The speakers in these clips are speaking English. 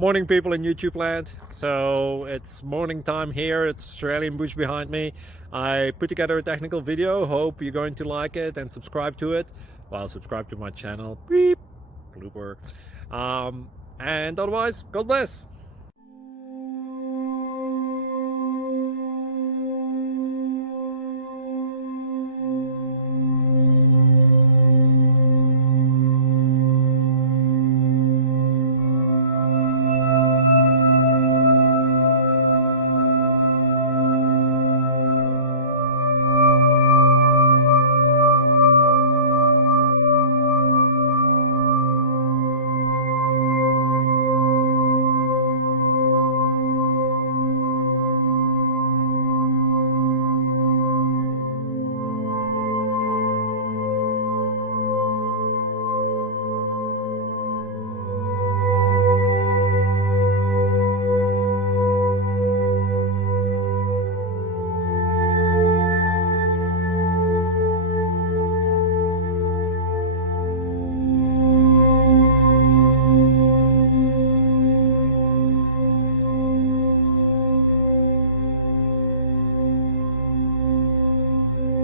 Morning, people in YouTube land. So it's morning time here. It's Australian bush behind me. I put together a technical video. Hope you're going to like it and subscribe to it. Well, subscribe to my channel. Beep. Blooper. And otherwise, God bless.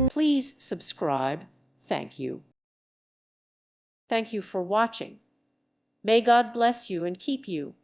Please subscribe. Thank you. Thank you for watching. May God bless you and keep you.